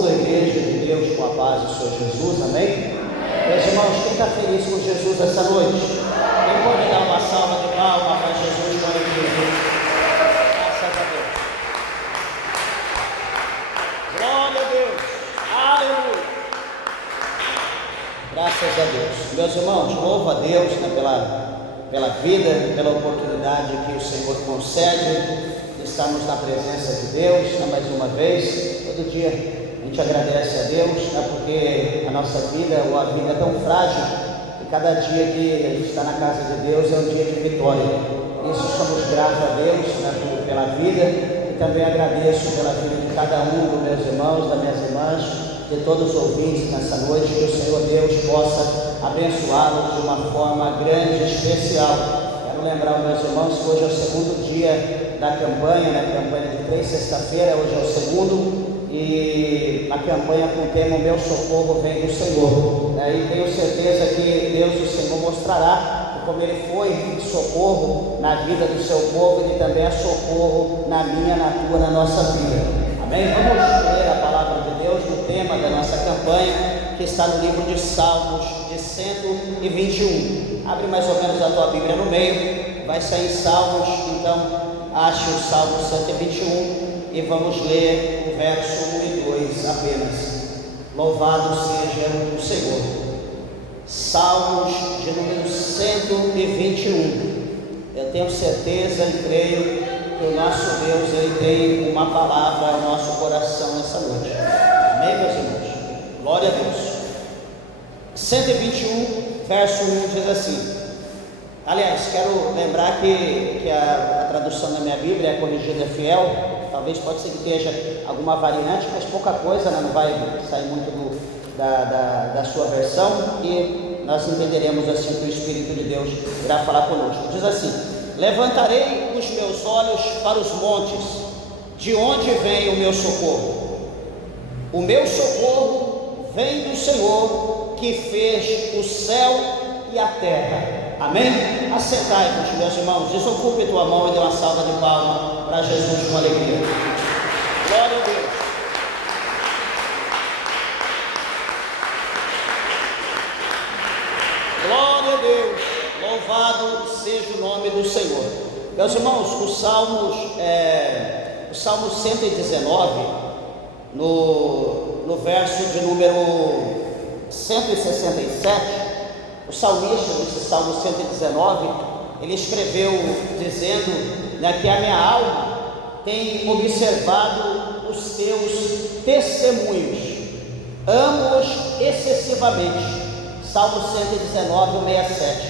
Saúdo a igreja de Deus com a paz do Senhor Jesus, amém? Meus irmãos, quem está feliz com Jesus essa noite? Quem pode dar uma salva de palmas para Jesus com alegria? Graças a Deus. Glória a Deus. Aleluia. Graças a Deus. Meus irmãos, louvo a Deus, né, pela vida, pela oportunidade que o Senhor concede. Estamos na presença de Deus, mais uma vez. Todo dia a gente agradece a Deus, né, porque a nossa vida, ou a vida é tão frágil, e cada dia que a gente está na casa de Deus é um dia de vitória. Isso somos gratos a Deus, né, pela vida, e também agradeço pela vida de cada um dos meus irmãos, das minhas irmãs, de todos os ouvintes nessa noite. Que o Senhor Deus possa abençoá-los de uma forma grande e especial. Quero lembrar aos meus irmãos que hoje é o segundo dia da campanha, né? Campanha de 3, sexta-feira, hoje é o segundo, e a campanha com o tema "O meu socorro vem do Senhor", e tenho certeza que Deus, o Senhor, mostrará que como Ele foi socorro na vida do seu povo, Ele também é socorro na minha, na tua, na nossa vida, amém? Vamos ler a palavra de Deus no tema da nossa campanha, que está no livro de Salmos, de 121. Abre mais ou menos a tua Bíblia no meio, vai sair Salmos, então ache o Salmo 121 e vamos ler o verso 1 e 2 apenas. Louvado seja o Senhor. Salmos de número 121. Eu tenho certeza e creio que o nosso Deus, Ele tem uma palavra ao nosso coração nessa noite. Amém, meus irmãos? Glória a Deus. 121, verso 1 diz assim. Aliás, quero lembrar que a tradução da minha Bíblia é Corrigida Fiel. Talvez pode ser que esteja alguma variante, mas pouca coisa, né? Não vai sair muito da sua versão, e nós entenderemos assim que o Espírito de Deus irá falar conosco. Diz assim: levantarei os meus olhos para os montes, de onde vem o meu socorro? O meu socorro vem do Senhor, que fez o céu e a terra. Amém? Assentai-vos, meus irmãos, desocupe tua mão e dê uma salva de palmas para Jesus com alegria. Glória a Deus. Glória a Deus. Louvado seja o nome do Senhor. Meus irmãos, o Salmo 119, no verso de número 167, o salmista, nesse Salmo 119, ele escreveu dizendo, né, que a minha alma tem observado os teus testemunhos, amo-os excessivamente. Salmo 119, 67.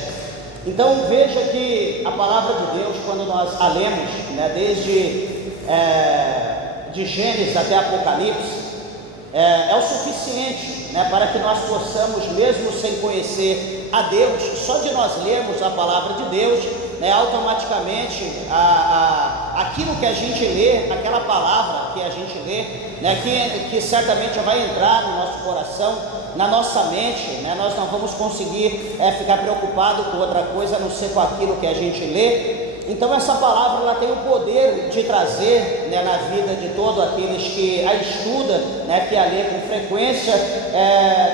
Então veja que a palavra de Deus, quando nós a lemos, né, desde de Gênesis até Apocalipse, é o suficiente, né, para que nós possamos, mesmo sem conhecer a Deus, só de nós lermos a palavra de Deus, né, automaticamente aquilo que a gente lê, aquela palavra que a gente lê, né, que certamente vai entrar no nosso coração, na nossa mente, né, nós não vamos conseguir ficar preocupado com outra coisa a não ser com aquilo que a gente lê. Então essa palavra ela tem o poder de trazer, né, na vida de todos aqueles que a estudam, né, que a lê com frequência,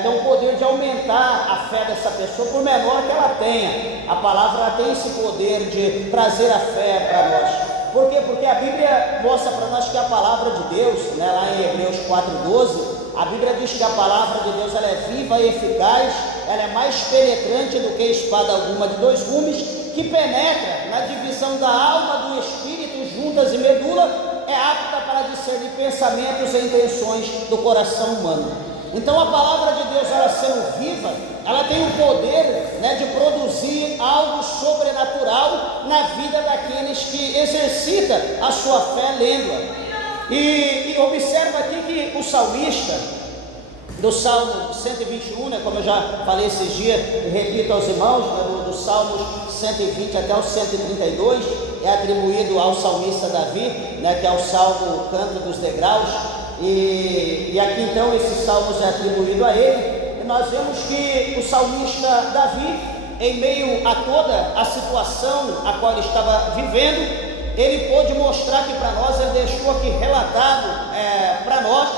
tem o poder de aumentar a fé dessa pessoa, por menor que ela tenha. A palavra ela tem esse poder de trazer a fé para nós. Por quê? Porque a Bíblia mostra para nós que a palavra de Deus, né, lá em Hebreus 4,12, a Bíblia diz que a palavra de Deus ela é viva e eficaz, ela é mais penetrante do que espada alguma de dois gumes, que penetra na divisão da alma, do espírito, juntas e medula, é apta para discernir pensamentos e intenções do coração humano. Então a palavra de Deus, ela sendo viva, ela tem o poder, né, de produzir algo sobrenatural na vida daqueles que exercitam a sua fé lendo-a. E observa aqui que o salmista, do Salmo 121, né, como eu já falei esses dias, e repito aos irmãos, né, do Salmos 120 até o 132, é atribuído ao salmista Davi, né, que é o Salmo Canto dos Degraus, e aqui então esse salmo é atribuído a ele, e nós vemos que o salmista Davi, em meio a toda a situação a qual ele estava vivendo, ele pôde mostrar que para nós, ele deixou aqui relatado para nós,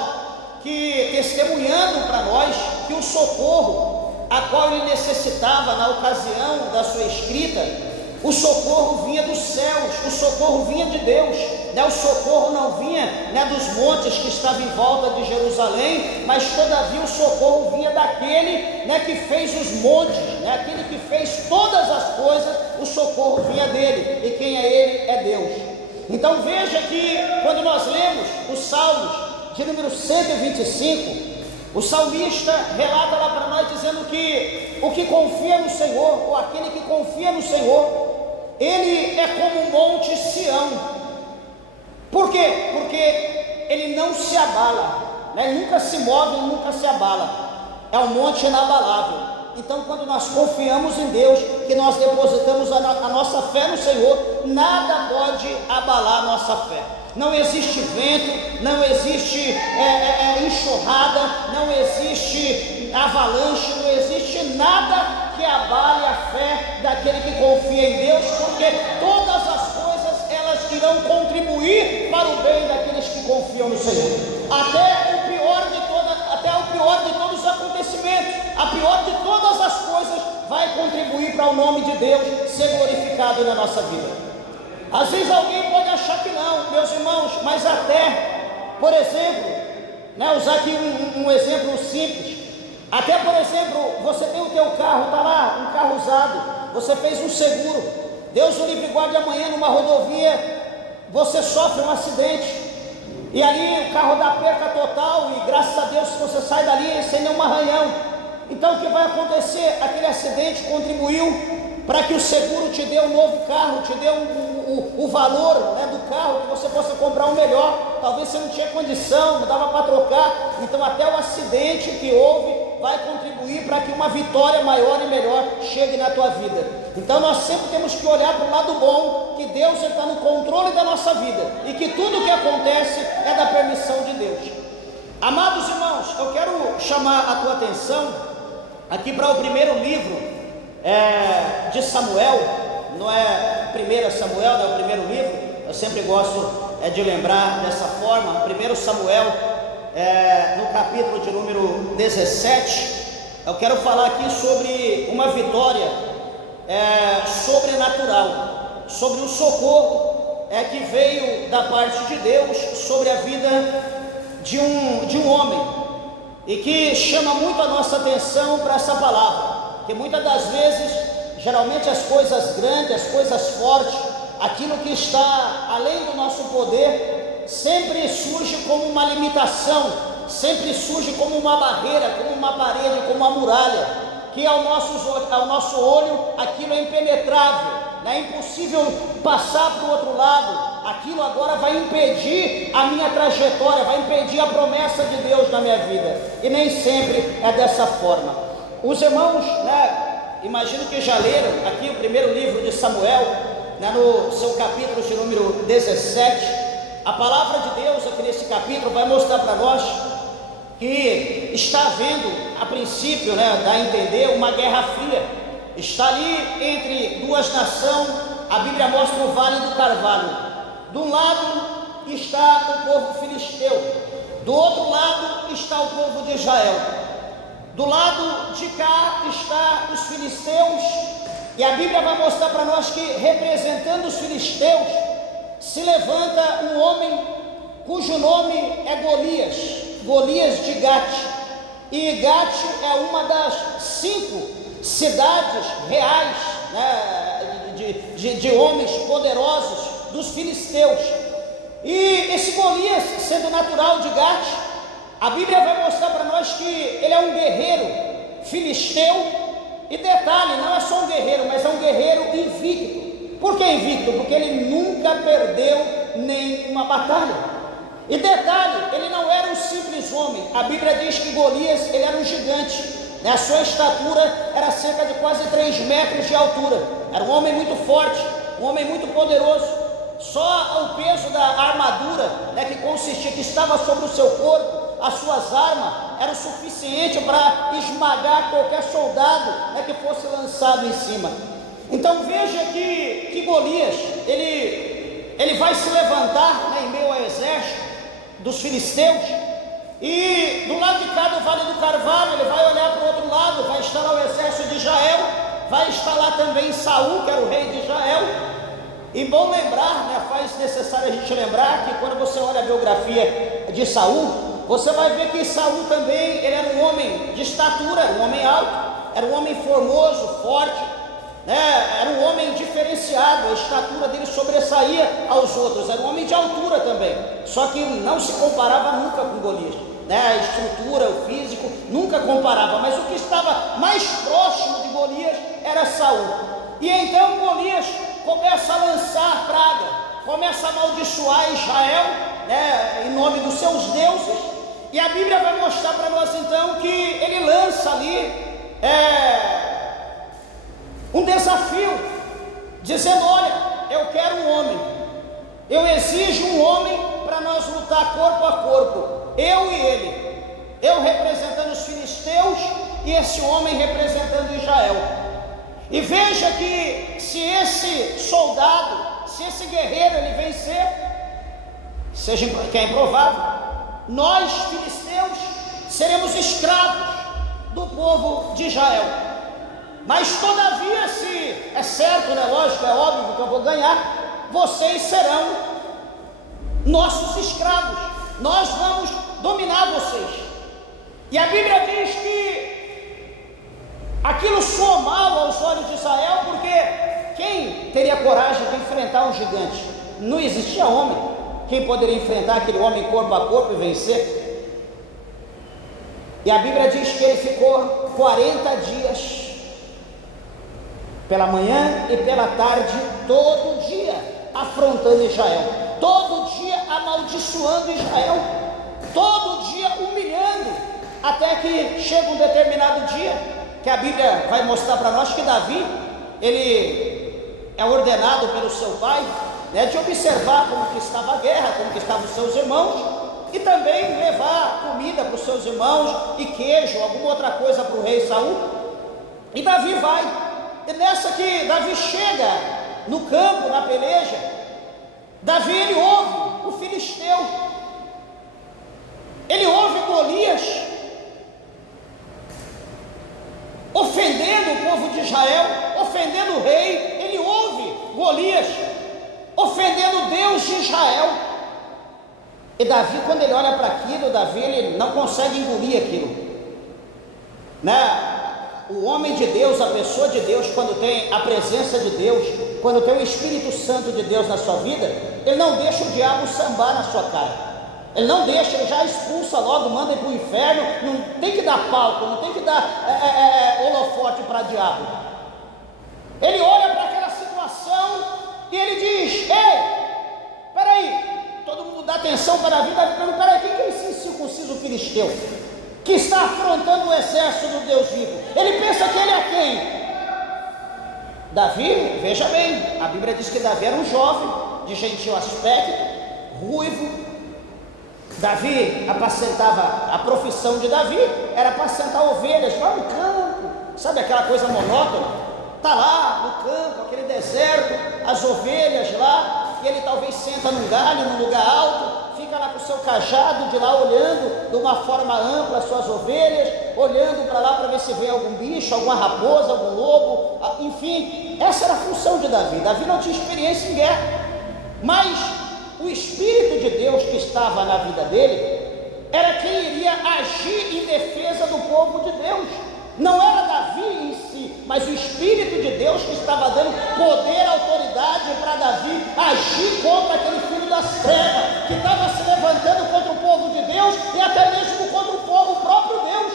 que testemunhando para nós que o socorro a qual ele necessitava na ocasião da sua escrita, o socorro vinha dos céus, o socorro vinha de Deus, né? O socorro não vinha, né, dos montes que estavam em volta de Jerusalém, mas todavia o socorro vinha daquele, né, que fez os montes, né, aquele que fez todas as coisas. O socorro vinha dele, e quem é ele? É Deus. Então veja que quando nós lemos os Salmos de número 125, o salmista relata lá para nós dizendo que o que confia no Senhor, ou aquele que confia no Senhor, ele é como o monte Sião. Por quê? Porque ele não se abala, né? Ele nunca se move, ele nunca se abala. É um monte inabalável. Então, quando nós confiamos em Deus, que nós depositamos a nossa fé no Senhor, nada pode abalar a nossa fé. Não existe vento, não existe enxurrada, não existe avalanche, não existe nada que abale a fé daquele que confia em Deus, porque todas as coisas elas irão contribuir para o bem daqueles que confiam no Senhor. Até o pior de todos os acontecimentos, a pior de todas as coisas vai contribuir para o nome de Deus ser glorificado na nossa vida. Às vezes alguém pode achar que não, meus irmãos, mas até, por exemplo, né, usar aqui um exemplo simples, até por exemplo, você tem o teu carro, está lá, um carro usado, você fez um seguro, Deus o livre guarde, amanhã numa rodovia, você sofre um acidente, e ali o carro dá perca total, e graças a Deus você sai dali sem nenhum arranhão. Então o que vai acontecer? Aquele acidente contribuiu para que o seguro te dê um novo carro, te dê o valor, né, do carro, que você possa comprar um melhor. Talvez você não tinha condição, não dava para trocar, então até o acidente que houve vai contribuir para que uma vitória maior e melhor chegue na tua vida. Então nós sempre temos que olhar para o lado bom, que Deus está no controle da nossa vida, e que tudo o que acontece é da permissão de Deus. Amados irmãos, eu quero chamar a tua atenção aqui para o primeiro livro de Samuel. Não é 1 Samuel, não é o primeiro livro, eu sempre gosto de lembrar dessa forma. 1 Samuel, no capítulo de número 17, eu quero falar aqui sobre uma vitória sobrenatural, sobre o socorro que veio da parte de Deus sobre a vida de um homem, e que chama muito a nossa atenção para essa palavra, que muitas das vezes, geralmente as coisas grandes, as coisas fortes, aquilo que está além do nosso poder, sempre surge como uma limitação, sempre surge como uma barreira, como uma parede, como uma muralha, que ao nosso olho aquilo é impenetrável, é impossível passar para o outro lado. Aquilo agora vai impedir a minha trajetória, vai impedir a promessa de Deus na minha vida, e nem sempre é dessa forma. Os irmãos, imagino que já leram aqui o primeiro livro de Samuel, no seu capítulo de número 17, a palavra de Deus aqui nesse capítulo vai mostrar para nós que está havendo, a princípio, dá a entender, uma guerra fria, está ali entre duas nações. A Bíblia mostra o Vale do Carvalho. De um lado está o povo filisteu, do outro lado está o povo de Israel. Do lado de cá está os filisteus, e a Bíblia vai mostrar para nós que, representando os filisteus, se levanta um homem cujo nome é Golias de Gate. E Gate é uma das 5 cidades reais, de homens poderosos dos filisteus. E esse Golias, sendo natural de Gate, a Bíblia vai mostrar para nós que ele é um guerreiro filisteu. E detalhe, não é só um guerreiro, mas é um guerreiro invicto. Por que invicto? Porque ele nunca perdeu nenhuma batalha. E detalhe, ele não era um simples homem. A Bíblia diz que Golias, ele era um gigante, a sua estatura era cerca de quase 3 metros de altura. Era um homem muito forte, um homem muito poderoso. Só o peso da armadura, que estava sobre o seu corpo, as suas armas, era o suficiente para esmagar qualquer soldado que fosse lançado em cima. Então veja que Golias, ele vai se levantar em meio ao exército dos filisteus, E do lado de cá do Vale do Carvalho, ele vai olhar para o outro lado, vai estar lá o exército de Israel, vai estar lá também Saul, que era o rei de Israel. E bom lembrar, né, faz necessário a gente lembrar que quando você olha a biografia de Saul, você vai ver que Saul também, ele era um homem de estatura, era um homem alto, era um homem formoso, forte, né? Era um homem diferenciado, a estatura dele sobressaía aos outros, era um homem de altura também, só que não se comparava nunca com Golias, né? A estrutura, o físico, nunca comparava, mas o que estava mais próximo de Golias era Saul. E então Golias começa a lançar praga, começa a amaldiçoar Israel, né, em nome dos seus deuses. E a Bíblia vai mostrar para nós então que ele lança ali um desafio, dizendo: olha, eu quero um homem, eu exijo um homem para nós lutar corpo a corpo, eu e ele, eu representando os filisteus e esse homem representando Israel. E veja que se esse soldado, se esse guerreiro ele vencer, que é improvável, nós filisteus seremos escravos do povo de Israel. Mas todavia, se é certo, né, lógico, é óbvio que eu vou ganhar, vocês serão nossos escravos, nós vamos dominar vocês. E a Bíblia diz que aquilo soou mal aos olhos de Israel, porque quem teria coragem de enfrentar um gigante? Não existia homem. Quem poderia enfrentar aquele homem corpo a corpo e vencer? E a Bíblia diz que ele ficou 40 dias, pela manhã e pela tarde, todo dia afrontando Israel, todo dia amaldiçoando Israel, todo dia humilhando, até que chega um determinado dia que a Bíblia vai mostrar para nós que Davi, ele é ordenado pelo seu pai, né, de observar como que estava a guerra, como que estavam os seus irmãos, e também levar comida para os seus irmãos, e queijo, alguma outra coisa para o rei Saul. E Davi vai, e nessa que Davi chega no campo, na peleja, Davi ele ouve o filisteu, ele ouve Golias ofendendo o povo de Israel, ofendendo o rei. Ele ouve Golias ofendendo Deus de Israel. E Davi, quando ele olha para aquilo, Davi ele não consegue engolir aquilo, né? O homem de Deus, a pessoa de Deus, quando tem a presença de Deus, quando tem o Espírito Santo de Deus na sua vida, ele não deixa o diabo sambar na sua cara. Ele não deixa, ele já expulsa logo, manda ele para o inferno. Não tem que dar palco, não tem que dar holofote para diabo. Ele olha para aquela situação e ele diz: ei, peraí, todo mundo dá atenção para a vida, peraí, quem que é esse incircunciso filisteu que está afrontando o exército do Deus vivo? Ele pensa que ele é quem? Davi, veja bem, a Bíblia diz que Davi era um jovem, de gentil aspecto, ruivo. Davi apacentava, a profissão de Davi era apacentar ovelhas lá no campo, sabe aquela coisa monótona? Está lá no campo, aquele deserto, as ovelhas lá, e ele talvez senta num galho, num lugar alto, fica lá com o seu cajado de lá olhando de uma forma ampla as suas ovelhas, olhando para lá para ver se vê algum bicho, alguma raposa, algum lobo, enfim, essa era a função de Davi. Davi não tinha experiência em guerra, mas o Espírito de Deus que estava na vida dele era quem iria agir em defesa do povo de Deus. Não era Davi em si, mas o Espírito de Deus que estava dando poder, autoridade para Davi agir contra aquele filho das trevas que estava se levantando contra o povo de Deus e até mesmo contra o próprio Deus.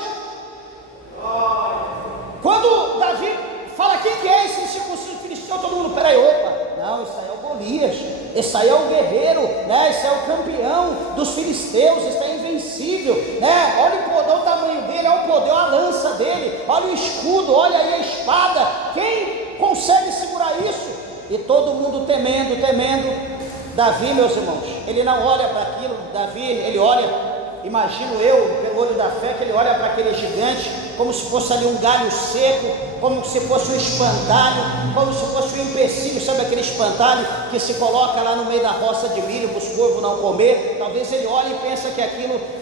Quando Davi fala: quem que é esse incircunciso filisteu? Todo mundo: peraí, opa, não, isso aí é o Golias, esse aí é o guerreiro, né? Esse é o campeão dos filisteus, esse é invencível, né? Olha o poder, o tamanho dele, olha o poder, olha a lança dele, olha o escudo, olha aí a espada, quem consegue segurar isso? E todo mundo temendo. Davi, meus irmãos, ele não olha para aquilo. Davi, ele olha imagino eu, pelo olho da fé, que ele olha para aquele gigante como se fosse ali um galho seco, como se fosse um espantalho, como se fosse um empecilho. Sabe aquele espantalho que se coloca lá no meio da roça de milho para os corvos não comer? Talvez ele olhe e pense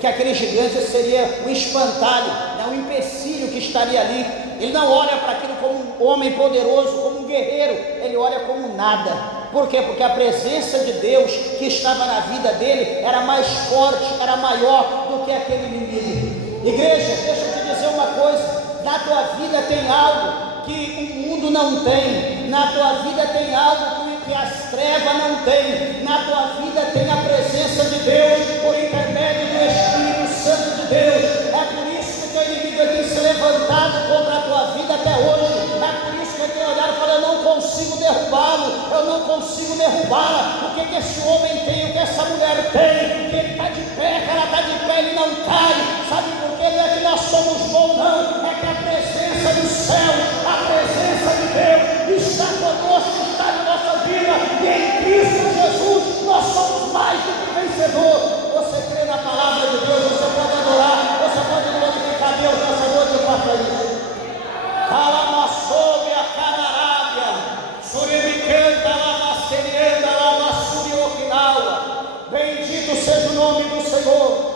que aquele gigante seria um espantalho, né? Um empecilho que estaria ali. Ele não olha para aquilo como um homem poderoso, como um guerreiro, ele olha como nada. Por quê? Porque a presença de Deus que estava na vida dele era mais forte, era maior do que aquele inimigo. Igreja, deixa eu te dizer uma coisa: na tua vida tem algo que o mundo não tem, na tua vida tem algo que as trevas não tem, na tua vida tem a presença de Deus por intermédio do Espírito Santo de Deus. É por isso que o inimigo tem se levantado contra a tua vida até hoje. É por isso que ele tem olhado e falado: eu não consigo derrubá-lo, eu não consigo derrubá-la. O que esse homem tem, o que essa mulher tem, que ele está de pé, que ela está de pé, ele não cai. Sabe por quê? Não é que nós somos bons, não, é que a presença do céu, a presença de Deus está conosco, está na nossa vida, e em Cristo Jesus nós somos mais do que vencedor. Você crê na palavra de Deus, você pode adorar, você pode glorificar Deus nessa noite. Eu faço isso. Calamassovia, Canarábia, Suribicanta, Lamasterienda, Lamassuriokinawa. Bendito seja o nome do Senhor.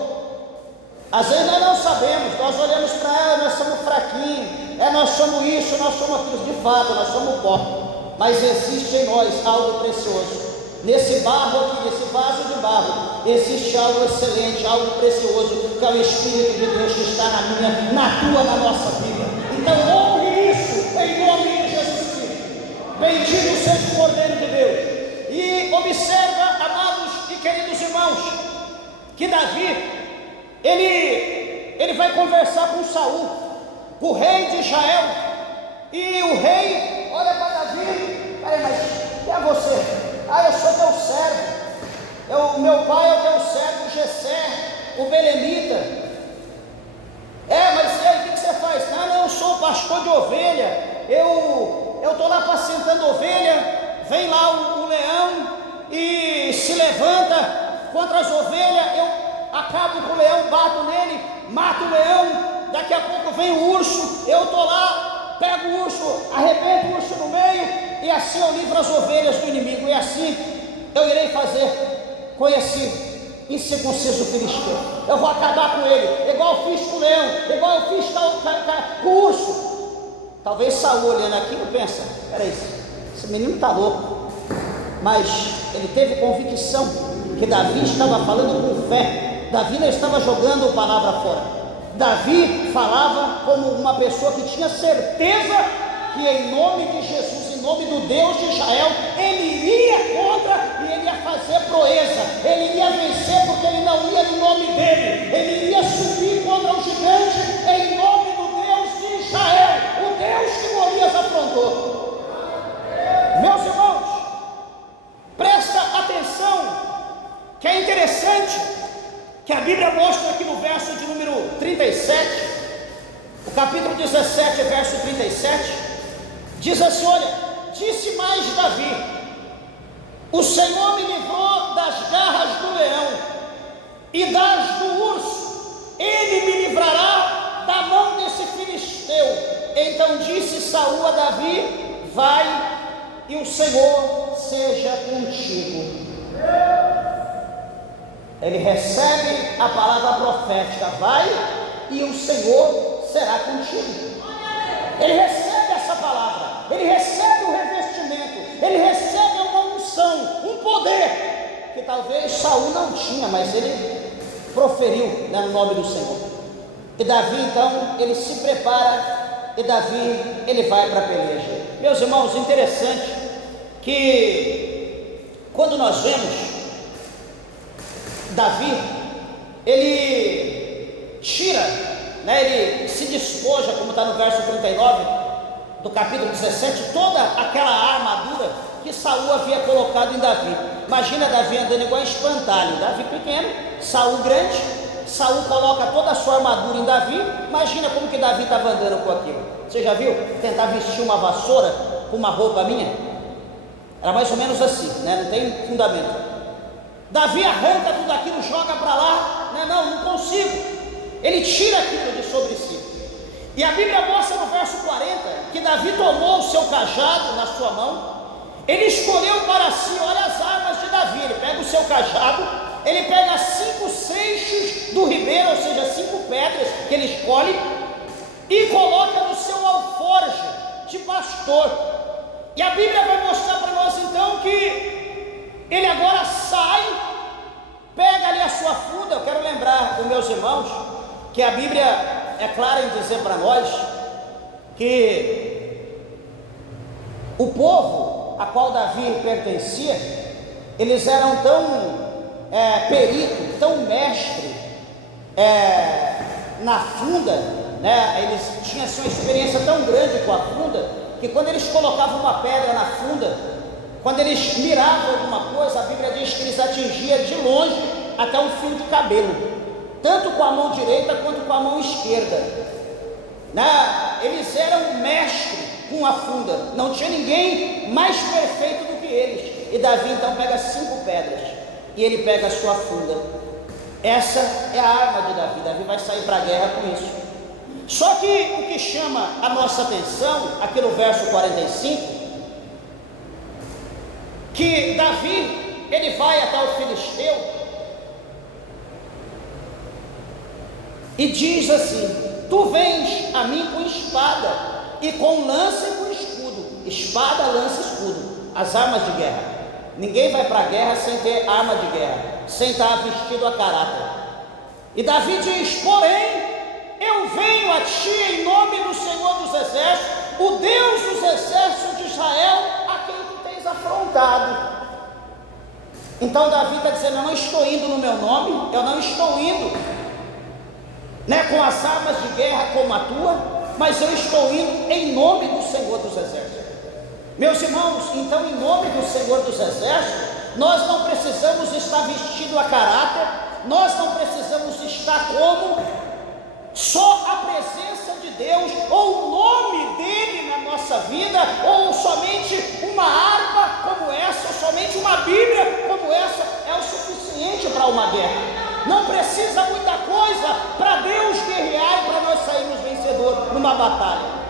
Às vezes nós não sabemos, nós olhamos para ela, nós somos fraquinhos, nós somos isso, nós somos aquilo. De fato, nós somos pó. Mas existe em nós algo precioso. Nesse barro aqui, nesse vaso de barro, existe algo excelente, algo precioso, que é o Espírito de Deus que está na minha, na tua, na nossa vida. Então honre isso em nome de Jesus Cristo. Bendito seja o Cordeiro de Deus. E observa, amados e queridos irmãos, que Davi, ele vai conversar com Saul, o rei de Israel. E o rei olha para Davi: mas quem é você? Eu sou teu servo, meu pai é o teu servo Jessé, o belemita. Mas e aí, o que você faz? Não, eu sou pastor de ovelha, eu estou lá apacentando ovelha, vem lá o leão e se levanta contra as ovelhas, eu acabo com o leão, bato nele, mato o leão, daqui a pouco vem o urso, eu estou lá, pego o urso, arrebento o urso no meio, e assim eu livro as ovelhas do inimigo, e assim eu irei fazer com esse incircunciso filisteu. Eu vou acabar com ele, igual eu fiz com o leão, igual eu fiz com o urso. Talvez Saul olhando aquilo pensa: peraí, esse menino está louco. Mas ele teve convicção que Davi estava falando com fé. Davi não estava jogando palavra fora. Davi falava como uma pessoa que tinha certeza que em nome de Jesus, em nome do Deus de Israel, ele iria contra e ele ia fazer proeza, ele iria vencer, porque ele não ia no nome dele, ele iria subir contra o gigante em nome do Deus de Israel, o Deus que Golias afrontou. Meus irmãos, presta atenção, que é interessante, que a Bíblia mostra aqui no verso de número 37, o capítulo 17, verso 37, diz assim: olha, disse mais Davi: o Senhor me livrou das garras do leão e das do urso, ele me livrará da mão desse filisteu. Então disse Saul a Davi: vai, e o Senhor seja contigo. Ele recebe a palavra profética: vai, e o Senhor será contigo. Ele recebe essa palavra, ele recebe o revestimento, ele recebe uma unção, um poder que talvez Saul não tinha, mas ele proferiu, né, no nome do Senhor. E Davi então, ele se prepara, e Davi, ele vai para a peleja. Meus irmãos, interessante que quando nós vemos Davi, ele tira, né, ele se despoja, como está no verso 39 do capítulo 17, toda aquela armadura que Saul havia colocado em Davi. Imagina Davi andando igual espantalho, Davi pequeno, Saul grande. Saul coloca toda a sua armadura em Davi. Imagina como que Davi estava andando com aquilo. Você já viu? Tentar vestir uma vassoura com uma roupa minha? Era mais ou menos assim, né? Não tem fundamento. Davi arranca tudo aquilo, joga para lá, né? Não consigo. ele tira aquilo de sobre si. E a Bíblia mostra no verso 40 que Davi tomou o seu cajado na sua mão, ele escolheu para si, olha as armas de Davi, ele pega o seu cajado, ele pega 5 seixos do ribeiro, ou seja, 5 pedras que ele escolhe, e coloca no seu alforje de pastor. E a Bíblia vai mostrar para nós então que ele agora sai, pega ali a sua funda. Eu quero lembrar dos meus irmãos que a Bíblia é clara em dizer para nós que o povo a qual Davi pertencia, eles eram tão perito, tão mestre na funda, né? Eles tinham assim, uma experiência tão grande com a funda, que quando eles colocavam uma pedra na funda, quando eles miravam alguma coisa, a Bíblia diz que eles atingiam de longe até um fio de cabelo, tanto com a mão direita quanto com a mão esquerda, né? Eles eram mestres com a funda, não tinha ninguém mais perfeito do que eles. E Davi então pega 5 pedras e ele pega a sua funda. Essa é a arma de Davi. Davi vai sair para a guerra com isso. Só que o que chama a nossa atenção aqui no verso 45, que Davi ele vai até o filisteu e diz assim: tu vens a mim com espada e com lança e com escudo. Espada, lança, escudo, as armas de guerra. Ninguém vai para a guerra sem ter arma de guerra, sem estar vestido a caráter. E Davi diz: porém, eu venho a ti em nome do Senhor dos Exércitos, o Deus dos exércitos de Israel, a quem tu tens afrontado. Então Davi está dizendo: eu não estou indo no meu nome, eu não estou indo com as armas de guerra como a tua, mas eu estou indo em nome do Senhor dos Exércitos. Meus irmãos, então em nome do Senhor dos Exércitos, nós não precisamos estar vestido a caráter, nós não precisamos estar como só a presença de Deus, ou o nome dele na nossa vida, ou somente uma harpa como essa, ou somente uma Bíblia como essa, é o suficiente para uma guerra. Não precisa muita coisa para Deus guerrear e para nós sairmos vencedores numa batalha.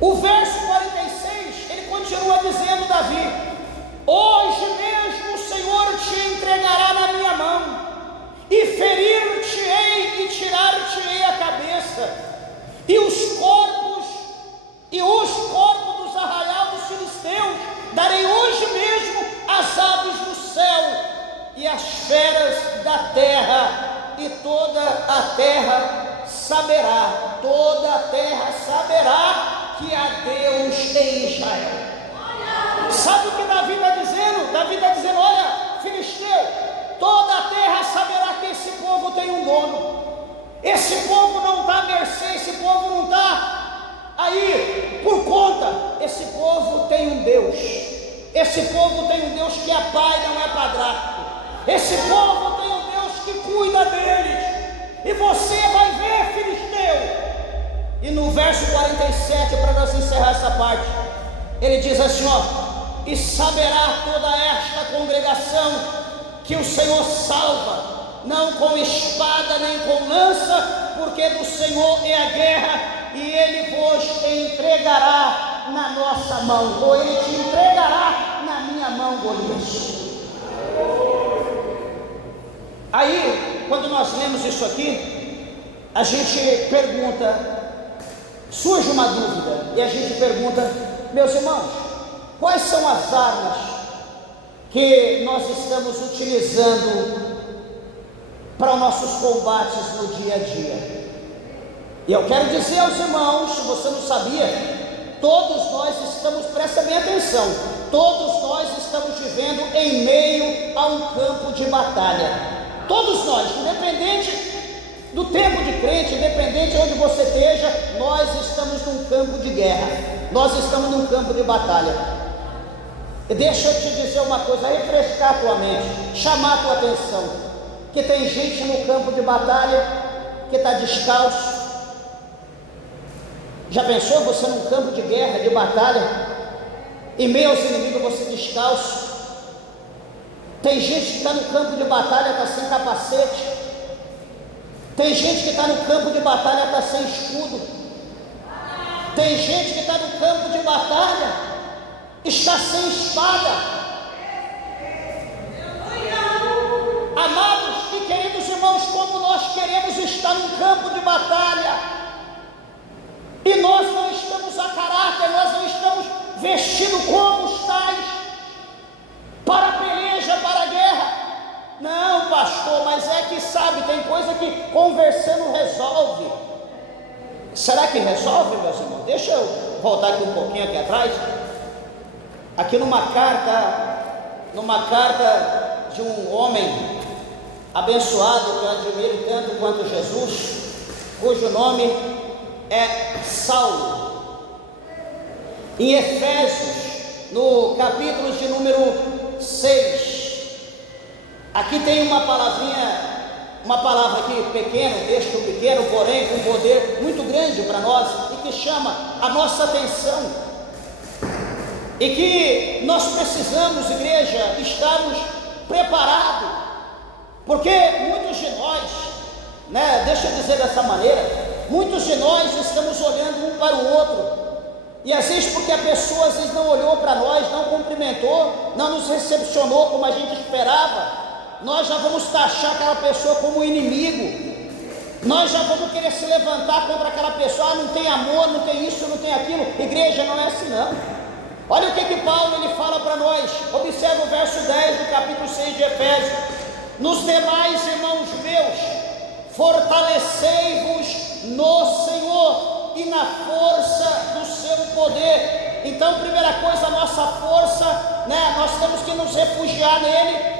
O verso 46, ele continua dizendo: Davi, hoje mesmo o Senhor te entregará na minha mão, e ferir-te-ei e tirar-te-ei a cabeça, e os corpos dos arraial dos filisteus darei hoje mesmo às aves do céu e as feras da terra, e toda a terra saberá que há Deus em Israel. Sabe o que Davi está dizendo? Davi está dizendo: olha, filisteu, toda a terra saberá que esse povo tem um dono. Esse povo não está à mercê, esse povo não está aí por conta. Esse povo tem um Deus. Esse povo tem um Deus que é pai, não é padrasto. Esse povo tem um Deus que cuida deles. E você vai ver, filisteu. E no verso 47, para nós encerrar essa parte, ele diz assim: e saberá toda esta congregação que o Senhor salva, não com espada nem com lança, porque do Senhor é a guerra, e ele vos entregará na nossa mão, ou ele te entregará na minha mão, Golias. Aí, quando nós lemos isso aqui, a gente pergunta, surge uma dúvida, e a gente pergunta: meus irmãos, quais são as armas que nós estamos utilizando para os nossos combates no dia a dia? E eu quero dizer aos irmãos, se você não sabia, todos nós estamos, presta bem atenção, todos nós estamos vivendo em meio a um campo de batalha. Todos nós, independente do tempo de crente, independente de onde você esteja, nós estamos num campo de guerra, nós estamos num campo de batalha. E deixa eu te dizer uma coisa, refrescar a tua mente, chamar a tua atenção, que tem gente no campo de batalha que está descalço. Já pensou você num campo de guerra, de batalha, em meio aos inimigos você descalço? Tem gente que está no campo de batalha, está sem capacete. Tem gente que está no campo de batalha, está sem escudo. Tem gente que está no campo de batalha, está sem espada. Amados e queridos irmãos, como nós queremos estar num campo de batalha, e nós não estamos a caráter, nós não estamos vestidos como os tais, para a peleja, para a guerra. Não, pastor, mas é que sabe, tem coisa que conversando resolve. Será que resolve, meus irmãos? Deixa eu voltar aqui um pouquinho aqui atrás. Aqui numa carta de um homem abençoado que eu admiro tanto quanto Jesus, cujo nome é Saulo. Em Efésios, no capítulo de número 6, aqui tem uma palavra aqui pequena, um texto pequeno, porém com um poder muito grande para nós, e que chama a nossa atenção, e que nós precisamos, igreja, estarmos preparados, porque muitos de nós, deixa eu dizer dessa maneira, muitos de nós estamos olhando um para o outro, e às vezes porque a pessoa às vezes não olhou para nós, não cumprimentou, não nos recepcionou como a gente esperava, nós já vamos taxar aquela pessoa como inimigo, nós já vamos querer se levantar contra aquela pessoa, não tem amor, não tem isso, não tem aquilo. Igreja, não é assim não. Olha o que Paulo ele fala para nós, observa o verso 10 do capítulo 6 de Efésios: nos demais, irmãos meus, fortalecei-vos no Senhor e na força do seu poder. Então, primeira coisa, a nossa força, nós temos que nos refugiar nele,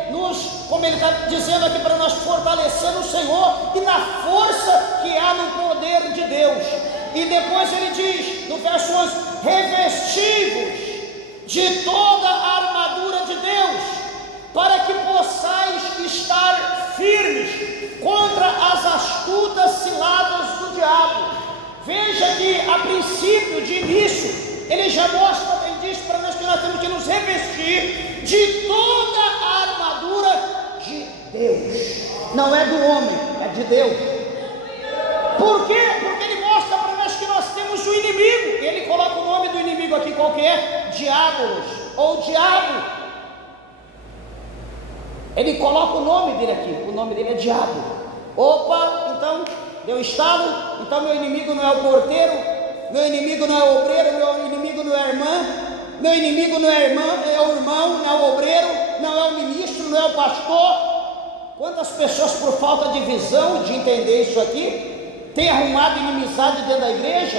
como ele está dizendo aqui, para nós fortalecer no Senhor e na força que há no poder de Deus. E depois ele diz, no verso 11: revesti-vos de toda a armadura de Deus, para que possais estar firmes contra as astutas ciladas do diabo. Veja que a princípio, de início, ele já mostra, ele diz para nós que nós temos que nos revestir de toda a armadura de Deus. Não é do homem, é de Deus. Por quê? Porque ele mostra para nós que nós temos o inimigo. Ele coloca o nome do inimigo aqui, qual que é? Diabolos, ou diabo. Ele coloca o nome dele aqui, o nome dele é diabo. Opa, então deu estalo, então meu inimigo não é o porteiro, meu inimigo não é o obreiro, meu inimigo não é a irmã, meu inimigo não é a irmã, é o irmão, não é o obreiro, não é o ministro, não é o pastor. Quantas pessoas, por falta de visão, de entender isso aqui, têm arrumado inimizade dentro da igreja,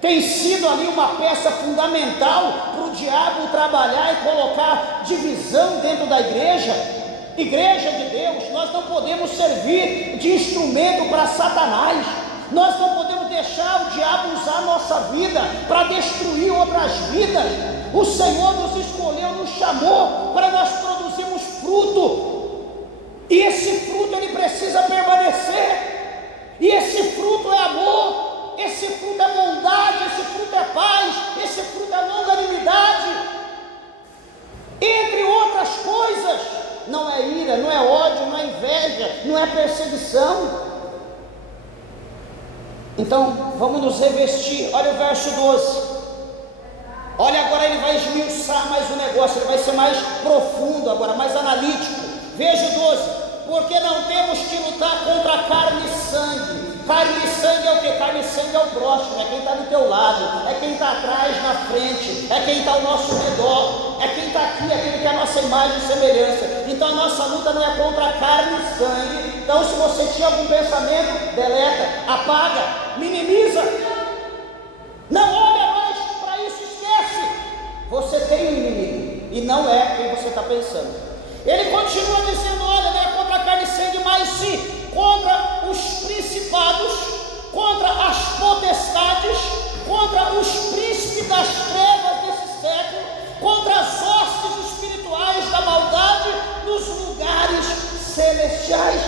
tem sido ali uma peça fundamental para o diabo trabalhar e colocar divisão dentro da igreja. Igreja de Deus, nós não podemos servir de instrumento para Satanás, nós não podemos deixar o diabo usar a nossa vida para destruir outras vidas. O Senhor nos escolheu, nos chamou para nós produzirmos fruto, e esse fruto ele precisa permanecer, e esse fruto é amor, esse fruto é bondade, esse fruto é paz, esse fruto é longanimidade, entre outras coisas. Não é ira, não é ódio, não é inveja, não é perseguição. Então vamos nos revestir. Olha o verso 12. Olha, agora ele vai esmiuçar mais o negócio, ele vai ser mais profundo agora, mais analítico. Veja o 12: porque não temos que lutar contra carne e sangue. Carne e sangue é o que? Carne e sangue é o próximo, é quem está do teu lado, é quem está atrás, na frente, é quem está ao nosso redor, é quem está aqui, é aquele que é a nossa imagem e semelhança. Então a nossa luta não é contra carne e sangue. Então, se você tinha algum pensamento, deleta, apaga, minimiza, não olha mais para isso, esquece. Você tem um inimigo e não é quem você está pensando. Ele continua dizendo: olha, não é contra carne e sangue, mas sim contra os principados, contra as potestades, contra os príncipes das trevas desse século, contra as hostes espirituais da maldade nos lugares celestiais.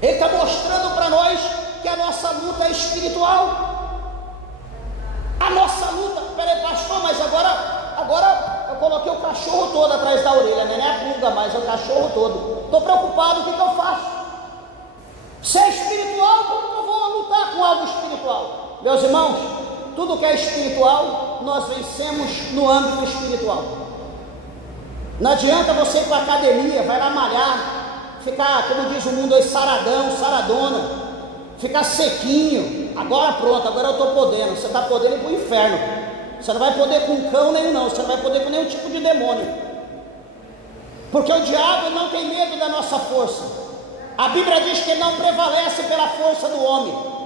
Ele está mostrando para nós que a nossa luta é espiritual. A nossa luta, peraí pastor, mas agora eu coloquei o cachorro todo atrás da orelha, não é a pulga mais, é o cachorro todo. Estou preocupado, o que eu faço? Meus irmãos, tudo que é espiritual, nós vencemos no âmbito espiritual. Não adianta você ir para a academia, vai lá malhar, ficar, como diz o mundo aí, saradão, saradona, ficar sequinho. Agora pronto, agora eu estou podendo. Você está podendo ir para o inferno. Você não vai poder com cão nenhum não, você não vai poder com nenhum tipo de demônio. Porque o diabo não tem medo da nossa força. A Bíblia diz que ele não prevalece pela força do homem.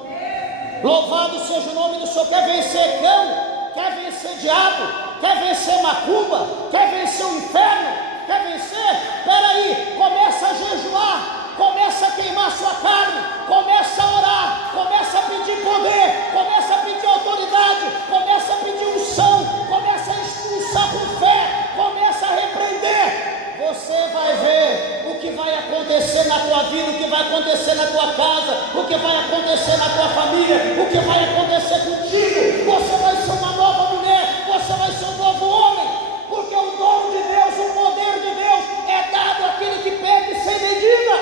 Louvado seja o nome do Senhor. Quer vencer cão? Quer vencer diabo? Quer vencer macumba? Quer vencer o inferno? Quer vencer? Espera aí, começa a jejuar, começa a queimar sua carne, começa a orar, começa a pedir poder, começa a pedir autoridade, começa a pedir unção, começa a expulsar com fé, começa a repreender. Você vai ver o que vai acontecer na tua vida, o que vai acontecer na tua casa, o que vai acontecer na tua família, o que vai acontecer contigo. Você vai ser uma nova mulher, você vai ser um novo homem, porque o dom de Deus, o poder de Deus é dado àquele que pede sem medida.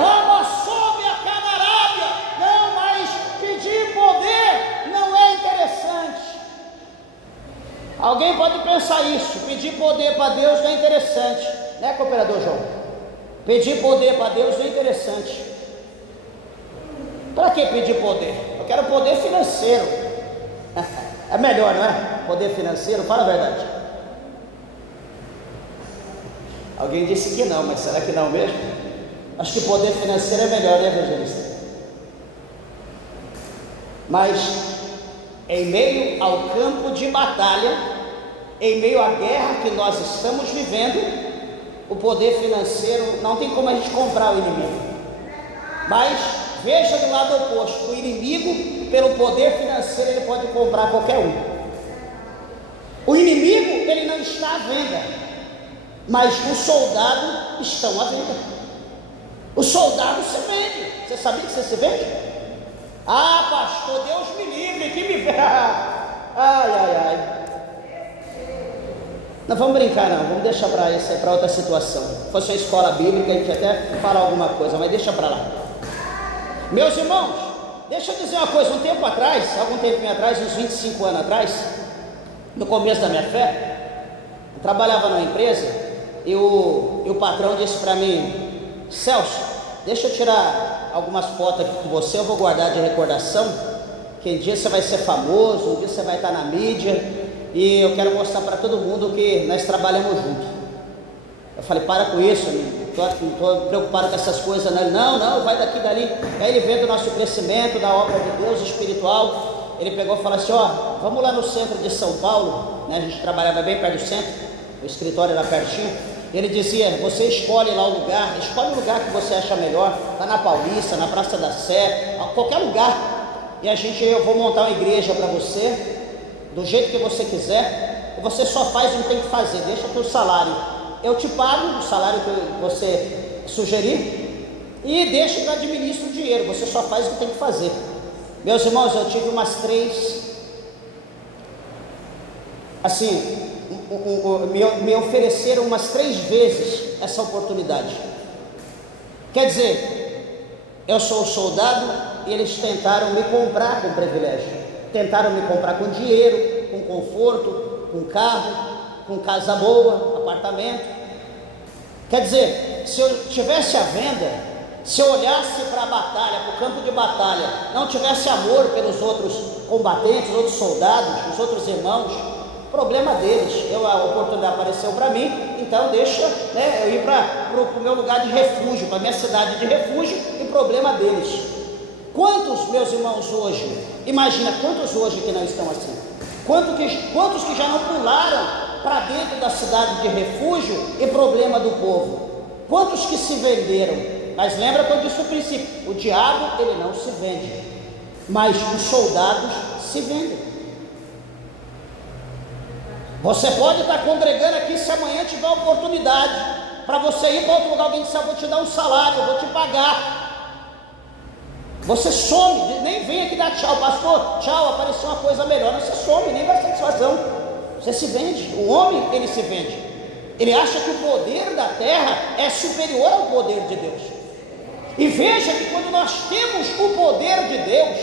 Lama sobe a canarábia. Não, mas pedir poder não é interessante. Alguém pode pensar isso, pedir poder para Deus não é interessante, né, cooperador João? Pedir poder para Deus não é interessante. Para que pedir poder? Eu quero poder financeiro. É melhor, não é? Poder financeiro, fala a verdade. Alguém disse que não, mas será que não mesmo? Acho que poder financeiro é melhor, né, evangelista? Mas em meio ao campo de batalha, em meio à guerra que nós estamos vivendo, o poder financeiro não tem como a gente comprar o inimigo. Mas veja do lado oposto, o inimigo, pelo poder financeiro, ele pode comprar qualquer um. O inimigo, ele não está à venda, mas os soldados estão à venda. Os soldados se vendem. Você sabia que você se vende? Ah, pastor, Deus me livre, que me... ai. Não vamos brincar não, vamos deixar para outra situação. Se fosse uma escola bíblica, a gente até fala alguma coisa, mas deixa para lá. Meus irmãos, deixa eu dizer uma coisa. Um tempo atrás, algum tempinho atrás, uns 25 anos atrás, no começo da minha fé, eu trabalhava numa empresa e o patrão disse para mim: Celso, deixa eu tirar algumas fotos aqui com você, eu vou guardar de recordação, que um dia você vai ser famoso, um dia você vai estar na mídia, e eu quero mostrar para todo mundo que nós trabalhamos juntos. Eu falei: para com isso, não estou preocupado com essas coisas. Não, vai daqui, dali. Aí ele vendo o nosso crescimento da obra de Deus espiritual, ele pegou e falou assim: ó, vamos lá no centro de São Paulo, né? A gente trabalhava bem perto do centro, o escritório era pertinho. Ele dizia: você escolhe lá o lugar, escolhe o lugar que você acha melhor, está na Paulista, na Praça da Sé, qualquer lugar, e eu vou montar uma igreja para você, do jeito que você quiser, e você só faz o que tem que fazer, deixa para o salário, eu te pago o salário que você sugerir, e deixa que eu administro o dinheiro, você só faz o que tem que fazer. Meus irmãos, eu tive umas 3, assim, me ofereceram umas 3 vezes essa oportunidade. Quer dizer, eu sou soldado e eles tentaram me comprar com privilégio, tentaram me comprar com dinheiro, com conforto, com carro, com casa boa, apartamento. Quer dizer, se eu tivesse à venda, se eu olhasse para a batalha, para o campo de batalha, não tivesse amor pelos outros combatentes, os outros soldados, os outros irmãos, problema deles. A oportunidade apareceu para mim, então deixa, né, eu ir para o meu lugar de refúgio, para a minha cidade de refúgio, e problema deles. Quantos, meus irmãos, hoje, imagina quantos hoje que não estão assim, quantos que já não pularam para dentro da cidade de refúgio e problema do povo, quantos que se venderam? Mas lembra que eu disse no princípio, o diabo ele não se vende, mas os soldados se vendem. Você pode estar congregando aqui, se amanhã tiver oportunidade para você ir para outro lugar, alguém disser: eu vou te dar um salário, eu vou te pagar. Você some, nem vem aqui dar tchau, pastor, tchau, apareceu uma coisa melhor. Você some, nem dá satisfação. Você se vende. O homem, ele se vende. Ele acha que o poder da terra é superior ao poder de Deus. E veja que quando nós temos o poder de Deus,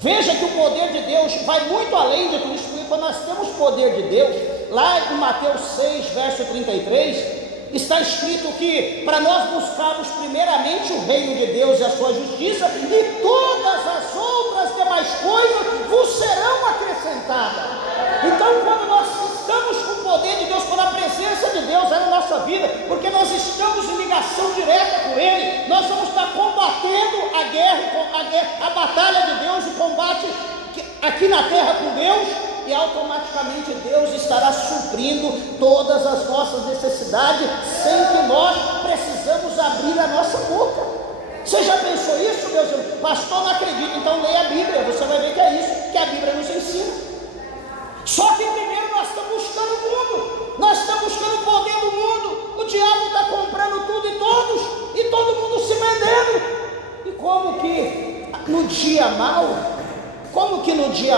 Veja que o poder de Deus vai muito além de tudo isso, porque quando nós temos poder de Deus, lá em Mateus 6, verso 33, está escrito que para nós buscarmos primeiramente o reino de Deus e a sua justiça, e todas as outras demais coisas vos serão acrescentadas. Então, quando nós estamos com o poder de Deus, quando a presença de Deus é na nossa vida, porque nós estamos em ligação direta com Ele, nós vamos estar combatendo a guerra, a batalha de Deus, o combate aqui na terra com Deus, e automaticamente Deus estará suprindo todas as nossas necessidades, sem que nós precisamos abrir a nossa boca. Você já pensou isso, meus irmãos? Pastor, não acredito. Então leia a Bíblia, você vai ver que é isso que a Bíblia nos ensina. Só que primeiro nós estamos buscando o mundo, nós estamos buscando o poder do mundo. O diabo está comprando tudo e todos, e todo mundo se vendendo. E como que no dia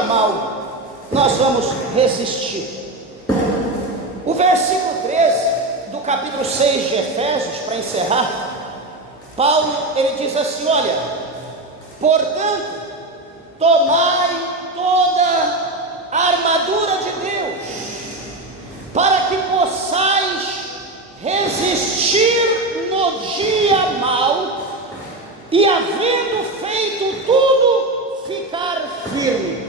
mau, nós vamos resistir? O versículo 13 do capítulo 6 de Efésios, para encerrar, Paulo, ele diz assim: olha, portanto, tomai toda a armadura de Deus, para que possais resistir no dia mau, e havendo feito tudo, ficar firme.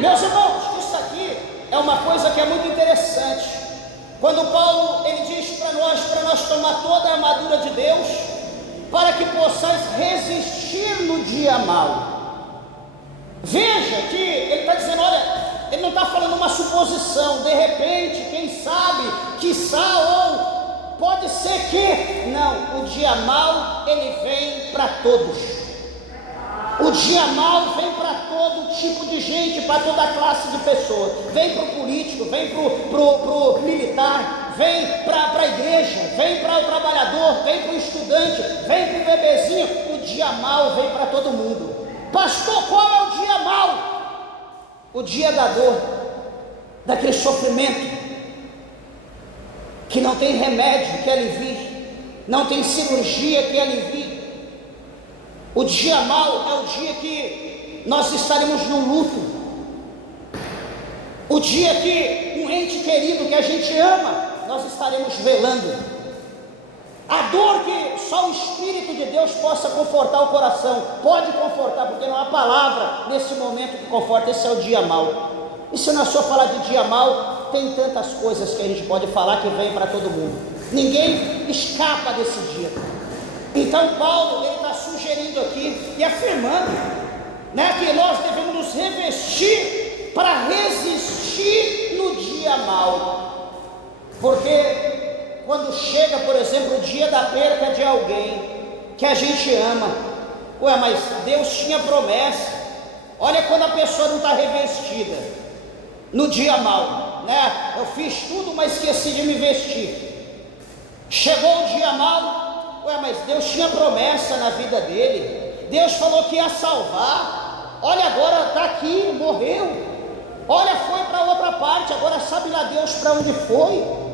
Meus irmãos, isso aqui é uma coisa que é muito interessante. Quando Paulo ele diz para nós tomar toda a armadura de Deus, para que possais resistir no dia mau. Veja que ele está dizendo, olha, ele não está falando uma suposição, de repente, quem sabe, quiçá, ou pode ser que, não, o dia mau ele vem para todos. O dia mau vem para todo tipo de gente, para toda classe de pessoas. Vem para o político, vem para o militar, vem para a igreja, vem para o trabalhador, vem para o estudante, vem para o bebezinho. O dia mau vem para todo mundo. Pastor, qual é o dia mau? O dia da dor, daquele sofrimento que não tem remédio que alivie, não tem cirurgia que alivie. O dia mau é o dia que nós estaremos no luto, o dia que um ente querido que a gente ama, nós estaremos velando. A dor que só o Espírito de Deus possa confortar o coração, pode confortar, porque não há palavra nesse momento que conforta. Esse é o dia mau. E se nós só falar de dia mau, tem tantas coisas que a gente pode falar que vem para todo mundo. Ninguém escapa desse dia. Então Paulo ele está sugerindo aqui e afirmando, né, que nós devemos nos revestir para resistir no dia mau. Porque quando chega, por exemplo, o dia da perca de alguém que a gente ama, mas Deus tinha promessa. Olha quando a pessoa não está revestida no dia mau, né? Eu fiz tudo, mas esqueci de me vestir. Chegou o dia mau, mas Deus tinha promessa na vida dele. Deus falou que ia salvar. Olha, agora está aqui, morreu. Olha, foi para outra parte. Agora sabe lá Deus para onde foi.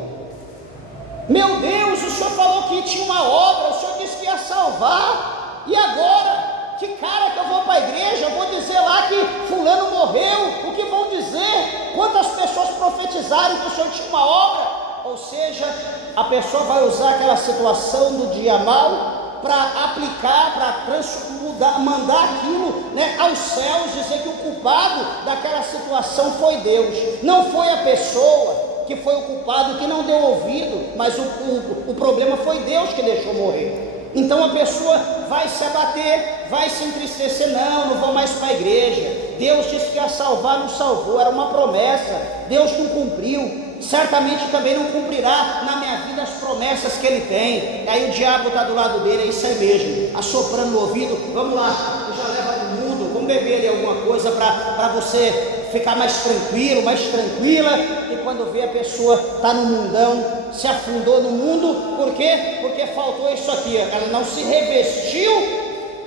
Meu Deus, o Senhor falou que tinha uma obra, o Senhor disse que ia salvar, e agora? Que cara que eu vou para a igreja, eu vou dizer lá que fulano morreu, o que vão dizer? Quantas pessoas profetizaram que o Senhor tinha uma obra? Ou seja, a pessoa vai usar aquela situação do dia mau para aplicar, para mandar aquilo, né, aos céus, dizer que o culpado daquela situação foi Deus, não foi a pessoa que foi o culpado, que não deu ouvido, mas o problema foi Deus que deixou morrer. Então a pessoa vai se abater, vai se entristecer, não vou mais para a igreja, Deus disse que ia salvar, não salvou, era uma promessa, Deus não cumpriu, certamente também não cumprirá na minha vida as promessas que Ele tem. Aí o diabo está do lado dele, é isso aí mesmo, assoprando no ouvido, vamos lá, já leva para o mundo, vamos beber ali alguma coisa para você ficar mais tranquilo, mais tranquila. E quando vê, a pessoa está no mundão, se afundou no mundo. Por quê? Porque faltou isso aqui, ela não se revestiu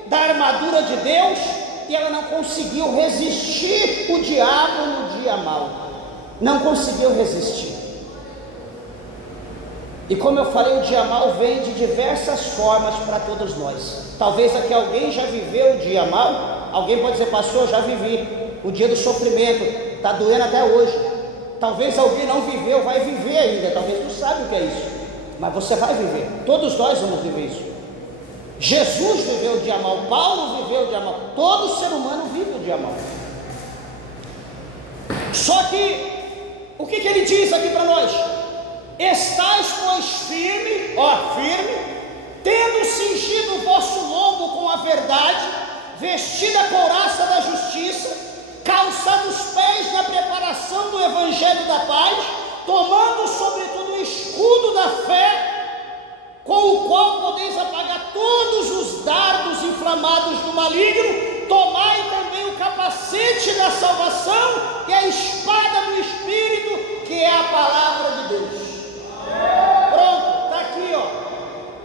da armadura de Deus, e ela não conseguiu resistir o diabo no dia mau, não conseguiu resistir. E como eu falei, o dia mal vem de diversas formas para todos nós. Talvez aqui alguém já viveu o dia mal. Alguém pode dizer: pastor, já vivi o dia do sofrimento, está doendo até hoje. Talvez alguém não viveu, vai viver ainda. Talvez não sabe o que é isso, mas você vai viver. Todos nós vamos viver isso. Jesus viveu o dia mal, Paulo viveu o dia mal, todo ser humano vive o dia mal. Só que, o que ele diz aqui para nós? Estais, pois, firme, tendo cingido o vosso lombo com a verdade, vestida a couraça da justiça, calçado os pés na preparação do evangelho da paz, tomando sobretudo o escudo da fé, com o qual podeis apagar todos os dardos inflamados do maligno. Tomai também o capacete da salvação e a espada do Espírito, que é a palavra de Deus. Pronto, está aqui, ó.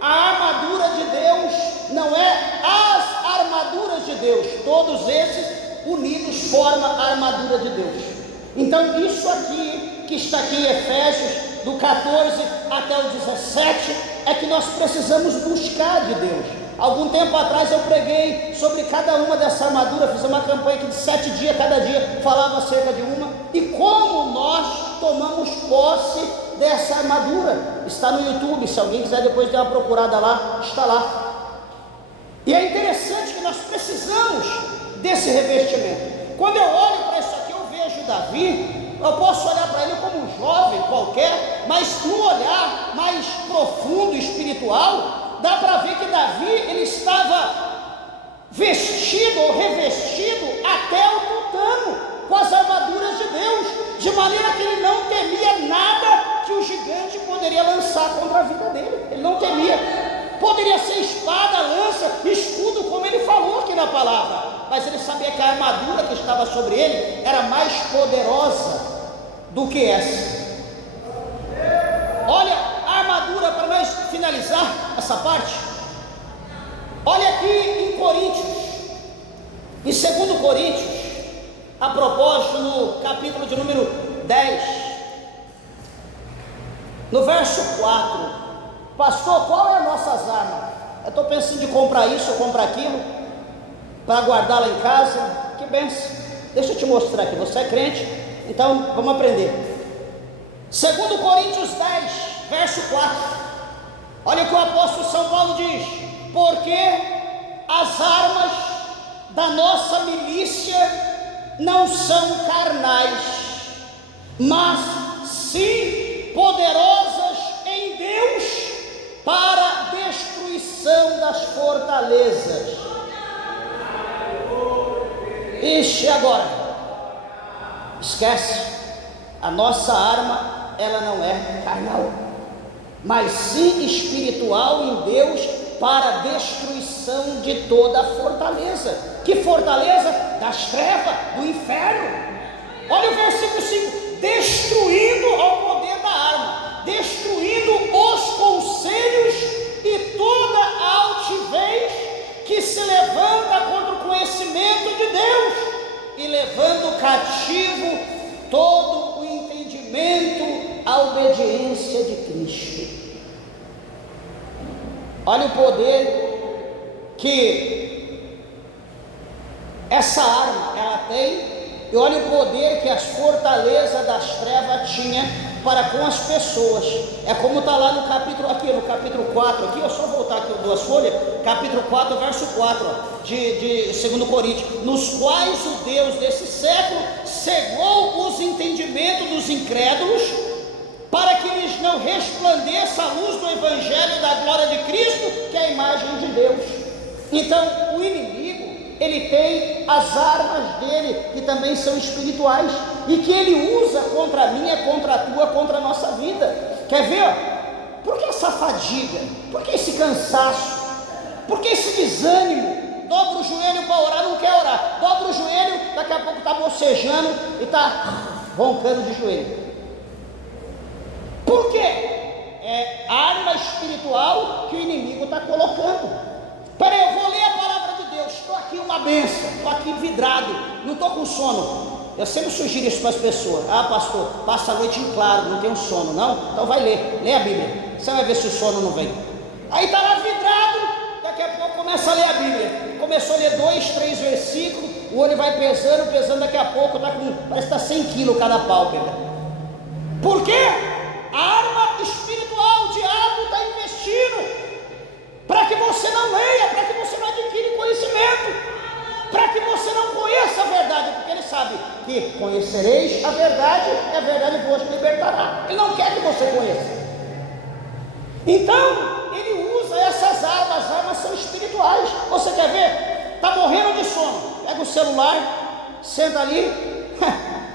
A armadura de Deus não é as armaduras de Deus, todos esses unidos formam a armadura de Deus. Então isso aqui, que está aqui em Efésios, do 14 até o 17, é que nós precisamos buscar de Deus. Algum tempo atrás eu preguei sobre cada uma dessa armadura, fiz uma campanha aqui de 7 dias, cada dia falava acerca de uma, e como nós tomamos posse dessa armadura. Está no YouTube, se alguém quiser depois dar uma procurada lá, está lá. E é interessante que nós precisamos desse revestimento. Quando eu olho para isso aqui, eu vejo Davi. Eu posso olhar para ele como um jovem qualquer, mas num olhar mais profundo e espiritual, dá para ver que Davi, ele estava vestido ou revestido até o tutano com as armaduras de Deus, de maneira que ele não temia nada que o gigante poderia lançar contra a vida dele. Ele não temia. Poderia ser espada, lança, escudo, como ele falou aqui na palavra, mas ele sabia que a armadura que estava sobre ele era mais poderosa do que essa. Olha a armadura, para nós finalizar essa parte. Olha aqui em Coríntios, em 2 Coríntios, a propósito, no capítulo de número 10, no verso 4. Pastor, qual é as nossas armas? Eu estou pensando em comprar isso ou comprar aquilo, para guardar lá em casa. Que benção. Deixa eu te mostrar aqui, você é crente, então vamos aprender. 2 Coríntios 10, verso 4. Olha o que o apóstolo São Paulo diz: porque as armas da nossa milícia não são carnais, mas sim poderosas em Deus para a destruição das fortalezas. Ixi, agora esquece, a nossa arma, ela não é carnal, mas sim espiritual em Deus para a destruição de toda a fortaleza. Que fortaleza? Das trevas, do inferno. Olha o versículo 5: destruindo ao poder da arma, destruindo os conselhos e toda a altivez que se levanta contra o conhecimento de Deus, e levando cativo todo o entendimento à obediência de Cristo. Olha o poder que essa arma ela tem, e olha o poder que as fortalezas das trevas tinham para com as pessoas. É como está lá no capítulo, aqui no capítulo 4, aqui, eu só voltar aqui 2 folhas, capítulo 4, verso 4, de 2 Coríntios, nos quais o Deus desse século cegou os entendimentos dos incrédulos, para que lhes não resplandeça a luz do evangelho da glória de Cristo, que é a imagem de Deus. Então o inimigo, ele tem as armas dele, que também são espirituais, e que ele usa contra mim, contra a tua, contra a nossa vida. Quer ver? Por que essa fadiga? Por que esse cansaço? Por que esse desânimo? Dobra o joelho para orar, não quer orar. Dobra o joelho, daqui a pouco está bocejando e está roncando de joelho. Por quê? É arma espiritual que o inimigo está colocando. Peraí, eu vou ler a palavra de Deus. Estou aqui uma benção, estou aqui vidrado, não estou com sono. Eu sempre sugiro isso para as pessoas. Ah, pastor, passa a noite em claro, não tem um sono, não? Então vai ler, lê a Bíblia. Você vai ver se o sono não vem. Aí está lá vidrado, daqui a pouco começa a ler a Bíblia. Começou a ler 2, 3 versículos, o olho vai pesando, daqui a pouco tá com, parece que está 100 quilos cada pálpebra. Por quê? A arma espiritual, o diabo está investindo para que você não leia, para que você não adquire conhecimento, para que você não conheça a verdade, porque ele sabe que conhecereis a verdade e a verdade vos libertará. Ele não quer que você conheça. Então ele usa essas armas. As armas são espirituais. Você quer ver? Está morrendo de sono, pega o celular, senta ali,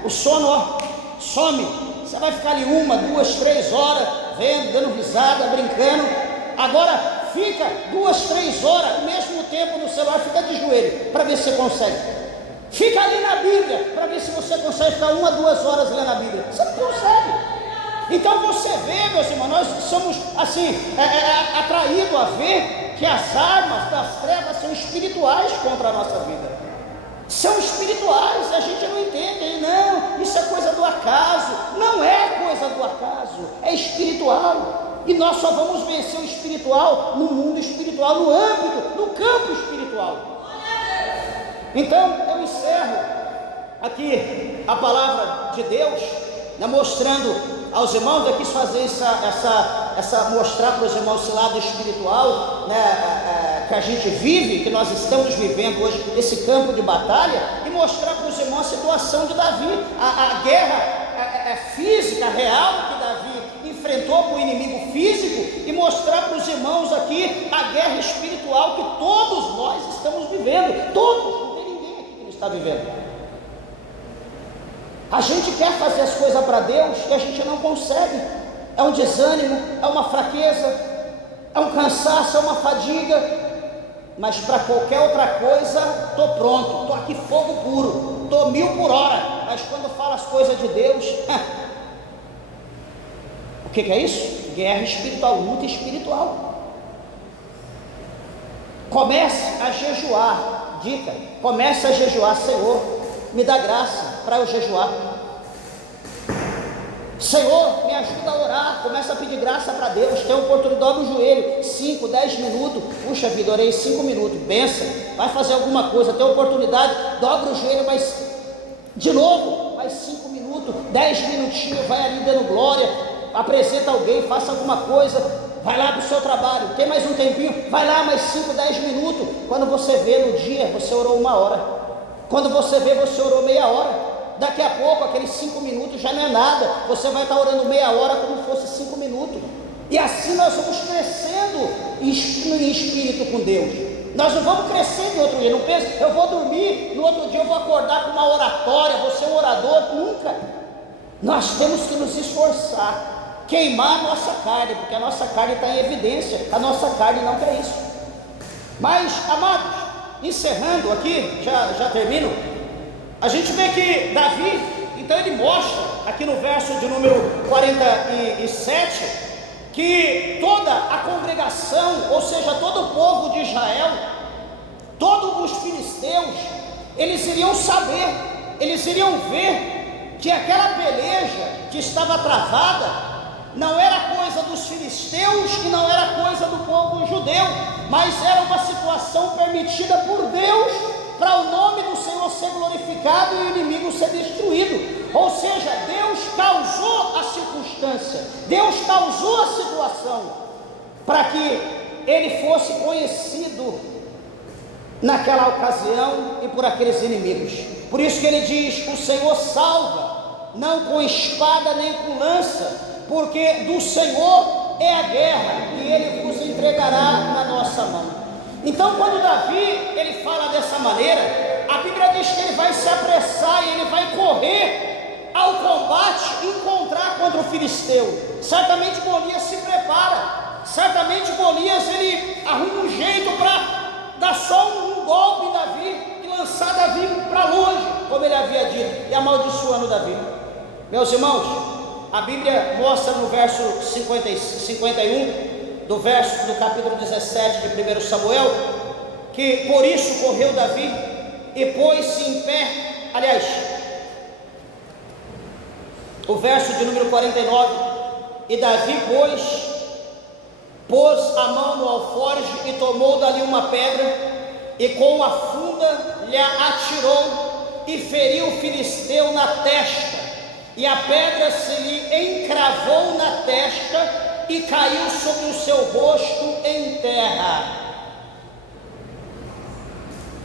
o sono, ó, some. Você vai ficar ali 1, 2, 3 horas vendo, dando risada, brincando. Agora fica 2, 3 horas, ao mesmo tempo no celular, fica de joelho, para ver se você consegue. Fica ali na Bíblia, para ver se você consegue ficar 1 a 2 horas lendo a Bíblia. Você não consegue. Então você vê, meus irmãos, nós somos assim, atraídos a ver que as armas das trevas são espirituais contra a nossa vida. São espirituais, a gente não entende, não, isso é coisa do acaso. Não é coisa do acaso, é espiritual. E nós só vamos vencer o espiritual no mundo espiritual, no âmbito, no campo espiritual. Então eu encerro aqui a palavra de Deus, né, mostrando aos irmãos. Eu quis fazer mostrar para os irmãos esse lado espiritual, né, que a gente vive, que nós estamos vivendo hoje, esse campo de batalha, e mostrar para os irmãos a situação de Davi, a guerra física, real, que Davi enfrentou com o inimigo físico, e mostrar para os irmãos aqui a guerra espiritual que todos nós estamos vivendo. Todos, não tem ninguém aqui que não está vivendo. A gente quer fazer as coisas para Deus e a gente não consegue. É um desânimo, é uma fraqueza, é um cansaço, é uma fadiga. Mas para qualquer outra coisa, estou pronto, estou aqui fogo puro, estou 1000 por hora. Mas quando fala as coisas de Deus, o que é isso? Guerra espiritual, luta espiritual. Comece a jejuar. Dica: comece a jejuar. Senhor, me dá graça para eu jejuar. Senhor, me ajuda a orar. Começa a pedir graça para Deus. Tem oportunidade, dobra o joelho, 5, 10 minutos. Puxa vida, orei 5 minutos, benção. Vai fazer alguma coisa, tem oportunidade, dobra o joelho, mas de novo, mais 5 minutos, 10 minutinhos, vai ali dando glória, apresenta alguém, faça alguma coisa, vai lá para o seu trabalho, tem mais um tempinho, vai lá mais 5, 10 minutos. Quando você vê no dia, você orou 1 hora. Quando você vê, você orou meia hora. Daqui a pouco, aqueles 5 minutos já não é nada. Você vai estar orando meia hora como fosse 5 minutos. E assim nós vamos crescendo em espírito com Deus. Nós não vamos crescendo em outro dia. Não pensa, eu vou dormir, no outro dia eu vou acordar com uma oratória, vou ser um orador. Nunca. Nós temos que nos esforçar, queimar a nossa carne, porque a nossa carne está em evidência. A nossa carne não quer isso. Mas, amados, encerrando aqui, já termino. A gente vê que Davi, então ele mostra aqui no verso de número 47, que toda a congregação, ou seja, todo o povo de Israel, todos os filisteus, eles iriam saber, eles iriam ver que aquela peleja que estava travada não era coisa dos filisteus e não era coisa do povo judeu, mas era uma situação permitida por Deus, para o nome do Senhor ser glorificado e o inimigo ser destruído. Ou seja, Deus causou a circunstância, Deus causou a situação, para que ele fosse conhecido naquela ocasião e por aqueles inimigos. Por isso que ele diz: o Senhor salva, não com espada nem com lança, porque do Senhor é a guerra e ele vos entregará na nossa mão. Então, quando Davi ele fala dessa maneira, a Bíblia diz que ele vai se apressar e ele vai correr ao combate e encontrar contra o filisteu. Certamente Golias se prepara, certamente Golias ele arruma um jeito para dar só um golpe em Davi e lançar Davi para longe, como ele havia dito, e amaldiçoando Davi. Meus irmãos, a Bíblia mostra no verso 51 do capítulo 17 de 1 Samuel, que por isso correu Davi e pôs-se em pé. Aliás, o verso de número 49, e Davi, pôs a mão no alforje e tomou dali uma pedra, e com a funda lhe atirou, e feriu o filisteu na testa, e a pedra se lhe encravou na testa, e caiu sobre o seu rosto em terra.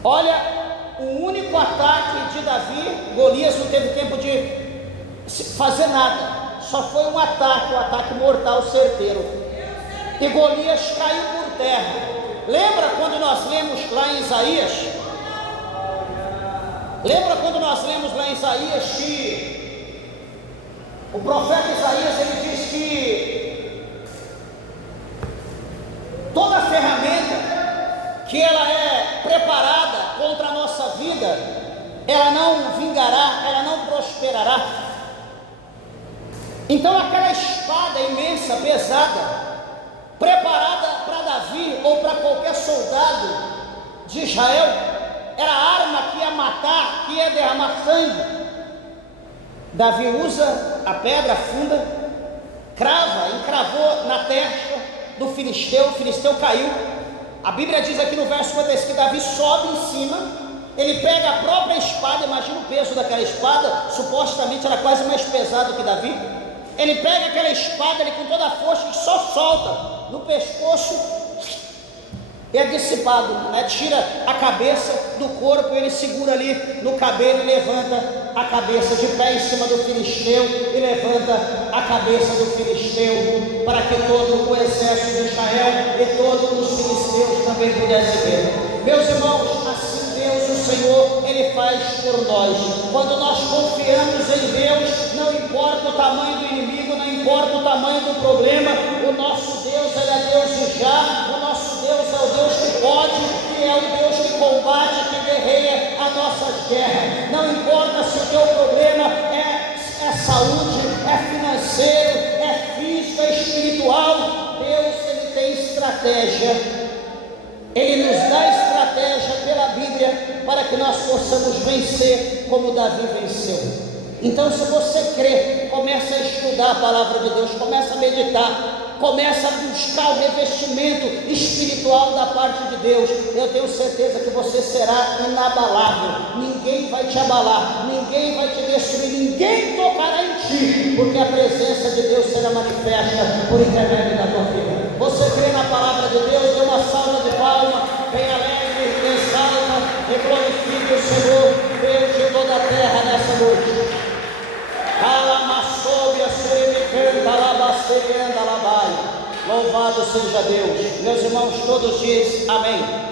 Olha, o único ataque de Davi, Golias não teve tempo de fazer nada, só foi um ataque mortal certeiro, e Golias caiu por terra. Lembra quando nós lemos lá em Isaías? Que o profeta Isaías, ele diz que toda ferramenta que ela é preparada contra a nossa vida, ela não vingará, ela não prosperará. Então aquela espada imensa, pesada, preparada para Davi ou para qualquer soldado de Israel, era a arma que ia matar, que ia derramar sangue. Davi usa a pedra, a funda, encravou na testa do filisteu, o filisteu caiu. A Bíblia diz aqui no verso 56 que Davi sobe em cima, ele pega a própria espada, imagina o peso daquela espada, supostamente era quase mais pesado que Davi. Ele pega aquela espada, ele com toda a força, e só solta no pescoço, e é dissipado, né? Tira a cabeça do corpo, ele segura ali no cabelo e levanta a cabeça de pé em cima do filisteu, e levanta a cabeça do filisteu, para que todo o exército de Israel e todos os filisteus também pudessem ver. Meus irmãos, assim Deus, o Senhor, Ele faz por nós. Quando nós confiamos em Deus, não importa o tamanho do inimigo, não importa o tamanho do problema, o nosso Deus, Ele é Deus de já, o nosso Deus é o Deus que pode, e é o Deus que combate, que guerreia as nossas guerras. Não importa se o teu problema é saúde, é financeiro, é físico, é espiritual, Deus, Ele tem estratégia. Ele nos dá estratégia pela Bíblia para que nós possamos vencer como Davi venceu. Então, se você crê, comece a estudar a palavra de Deus, comece a meditar, comece a buscar o revestimento espiritual da parte de Deus. Eu tenho certeza que você será inabalável. Ninguém vai te abalar, ninguém vai te destruir, ninguém tocará em ti, porque a presença de Deus será manifesta por intermédio da tua vida. Você crê na palavra de Deus? Dê uma salva de palmas, bem alegre, exalta e glorifique o Senhor, Deus de toda a terra nessa noite. Louvado seja Deus. Meus irmãos, todos dizem amém.